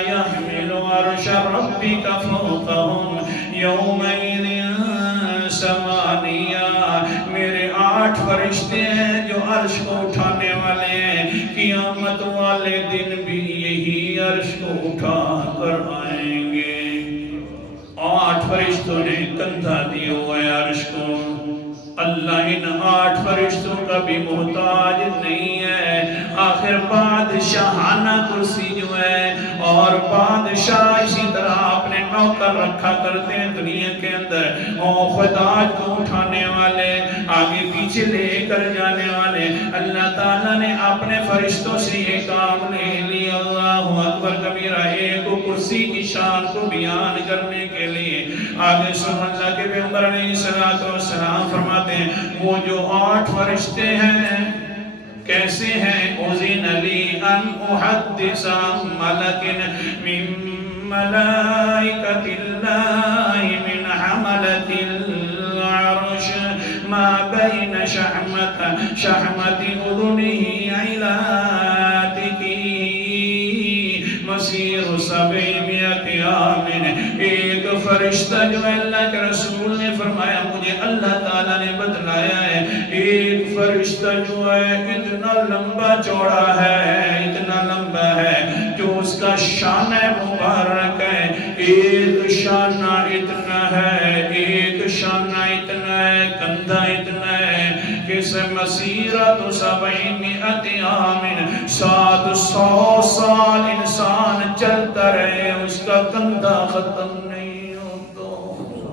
يحمل عرش ربك فوقهم يومئذ ثمانية، میرے 8 فرشتے ہیں جو عرش کو اٹھانے والے ہیں، قیامت والے دن بھی یہی عرش کو اٹھا کر آئیں گے۔ 8 فرشتوں نے کندھا دیے ہوئے عرش کو۔ اللہ ان 8 فرشتوں کا بھی محتاج نہیں ہے۔ آخر بادشاہانہ کرسی جو ہے، اور بادشاہ اسی طرح اپنے نوکر رکھا کرتے ہیں دنیا کے اندر، اور خدا کو اٹھانے والے، آگے پیچھے لے کر جانے والے، اللہ تعالیٰ نے اپنے فرشتوں سے یہ کام لے لیا۔ اللہ اکبر کبیرہ۔ ایک کرسی کی شان کو بیان کرنے کے لیے آگے سن اللہ کے پیغمبر علیہ السلام فرماتے ہیں، وہ جو 8 فرشتے ہیں کیسے ہیں؟ اذن لی ان احدث ملک من ملائکۃ اللہ من حملۃ العرش ما بین شحمۃ اذنہ الی عاتقہ مسیر 700 عام۔ ایک فرشتہ جو اللہ کے رسول نے فرمایا، مجھے اللہ تعالیٰ نے بتلایا ہے، ایک فرشتہ جو ہے اتنا لمبا چوڑا ہے، اتنا لمبا ہے، جو اس کا شانہ مبارک ہے، ایک شانہ اتنا ہے، ایک شانہ اتنا ہے، کندھا اتنا ہے کہ مسیرۃ 700 عام، 700 سال انسان چلتا رہے اس کا کندھا ختم